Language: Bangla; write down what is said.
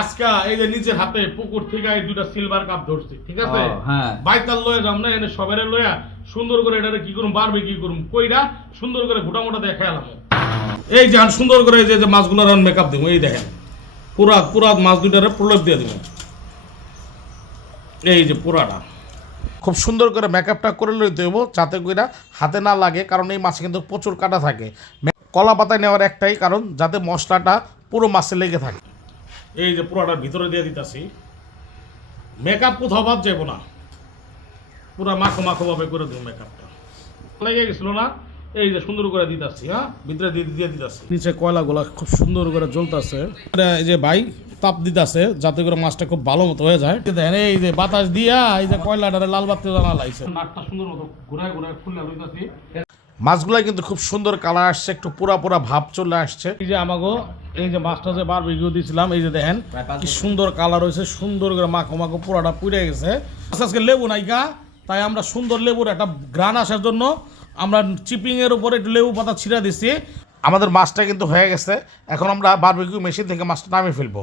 আজকে এই যে নিচের হাতে পুকুর থেকে এই দুইটা সিলভার কাপ ধরছি, ঠিক আছে? হ্যাঁ বাইতাল লয়ে যাম না, এনে সবেরে লয়া সুন্দর করে এটারে কি করুম, বারবে কি করুম, কইরা সুন্দর করে গোটা মোটা দেখে এলাম। এই যে আর সুন্দর করে এই যে মাছগুলো রান মেকআপ দিব, এই দেখেন পুরা মাছ দুইটারে প্রলেপ দিয়ে দিব, এই যে পুরাটা খুব সুন্দর করে মেকআপটা করে লইতে হইব যাতে কইরা হাতে না লাগে, কারণ এই মাছে কিন্তু প্রচুর কাটা থাকে। কলা পাতায় নেওয়ার একটাই কারণ যাতে মশলাটা পুরো মাছে লেগে থাকে। এই যে পুরাটার ভিতরে দিয়ে দিতেছি, মেকআপ কোথাও বাদ যাবো না, পুরা মাখো মাখো ভাবে করে দেবো। মেকআপটা লেগে গেছিল না, এই যে সুন্দর করে দিতেছি, হ্যাঁ ভিতরে দিয়ে দিতেছি। নিচে কয়লাগুলা খুব সুন্দর করে জ্বলতেছে, এই যে ভাই তাপ দিতেছে যাতে করে মাছটা খুব ভালো মতো হয়ে যায়। দেখেন এই যে বাতাস দিয়া এই যে কয়লাটারে লাল বাতি জানা লাগছে, নাকটা সুন্দর মতো ঘুরায় ঘুরায় খুলে লইতাছি। মাছগুলা কিন্তু খুব সুন্দর কালার আসছে, একটু পুরা ভাব চলে আসছে। এই যে আমাগো এই যে মাছটা যে বারবিকিউ দিয়েছিলাম, এই যে দেখেন কি সুন্দর কালার হয়েছে, সুন্দর করে মাখো মাখো পুরাটা পুড়ে গেছে। আজকে লেবু নাইকা, তাই আমরা সুন্দর লেবুর একটা গ্রান আসার জন্য আমরা চিপিং এর উপরে একটু লেবু পাতা ছিঁড়া দিচ্ছি। আমাদের মাছটা কিন্তু হয়ে গেছে, এখন আমরা বারবিকিউ মেশিন থেকে মাছটা নামিয়ে ফেলবো।